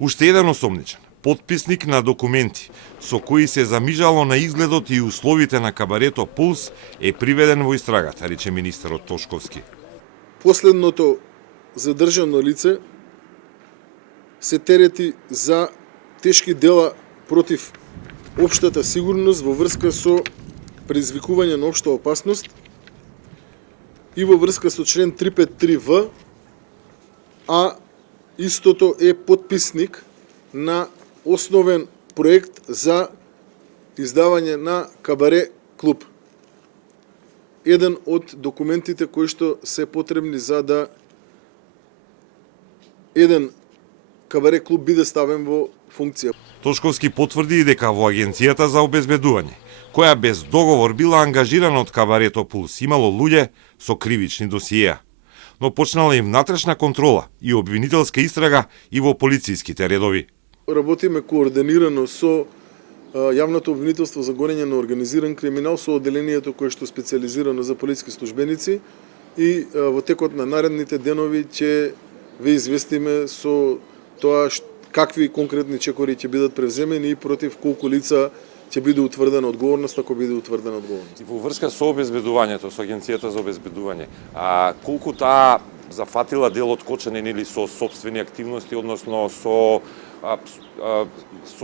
Уште еден осомничен, потписник на документи со кои се замижало на изгледот и условите на кабарето Пулс е приведен во истрагата, рече министерот Тошковски. Последното задржано лице се терети за тешки дела против општата сигурност во врска со предизвикување на општа опасност и во врска со член 353В, а истото е потписник на основен проект за издавање на кабаре клуб. Еден од документите кои што се потребни за да еден кабаре клуб биде ставен во функција. Тошковски потврди и дека во Агенцијата за обезбедување, која без договор била ангажирана од кабарето Пулс, имало луѓе со кривични досиеа. Но почнала и внатрешна контрола и обвинителска истрага и во полицијските редови. Работиме координирано со јавното обвинителство за гонење на организиран криминал, со одделението кое што е специализирано за полициски службеници, и во текот на наредните денови ќе ве известиме со тоа какви конкретни чекори ќе бидат превземени и против колку лица ќе биде утврдена одговорност, ако биде утврдена одговорност. И во врска со обезбедувањето, со Агенцијата за обезбедување, колку таа зафатила дел од кочене или со сопствени активности, односно со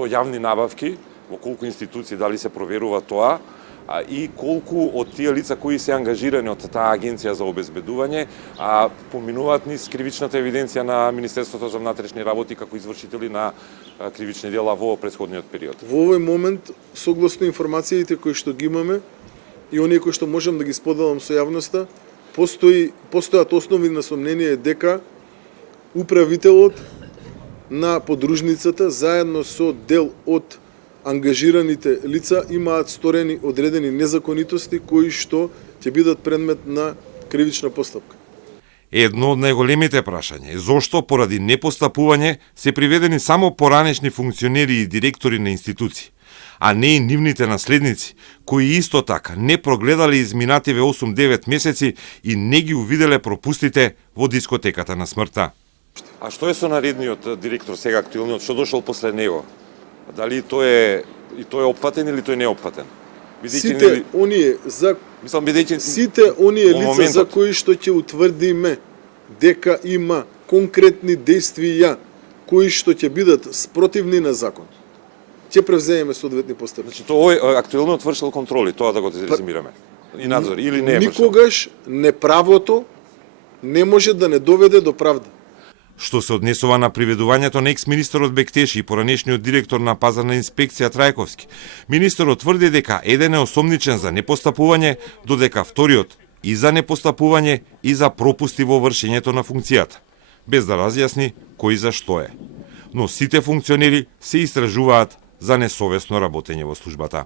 јавни набавки, во колку институции дали се проверува тоа, и колку од тие лица кои се ангажирани од таа Агенција за обезбедување поминуваат низ кривичната евиденција на Министерството за внатрешни работи како извршители на кривични дела во претходниот период. Во овој момент, согласно информациите кои што ги имаме и оние кои што можам да ги споделам со јавноста, постојат основни на сомнение дека управителот на подружницата заедно со дел од ангажираните лица имаат сторени одредени незаконитости кои што ќе бидат предмет на кривична постапка. Едно од најголемите прашања е зошто поради непостапување се приведени само поранешни функционери и директори на институции, а не и нивните наследници, кои исто така не прогледале изминативе 8-9 месеци и не ги увиделе пропустите во дискотеката на смртта. А што е со наредниот директор сега актуелниот, што дошол после него? Дали тој е опфатен или тој не е опфатен? Сите оние лица за кои што ќе утврдиме дека има конкретни действија кои што ќе бидат спротивни на закон, ќе превземеме соодветни постапки. Значи тој актуелниот вршил контроли, тоа да го резимираме. И надзор или не е вршил? Никогаш неправото не може да не доведе до правда. Што се однесува на приведувањето на екс-министерот Бектеши и поранешниот директор на пазарна инспекција Трајковски, министерот тврди дека еден е осомничен за непостапување, додека вториот и за непостапување и за пропусти во вршењето на функцијата, без да разјасни кој за што е. Но сите функционери се истражуваат за несовесно работење во службата.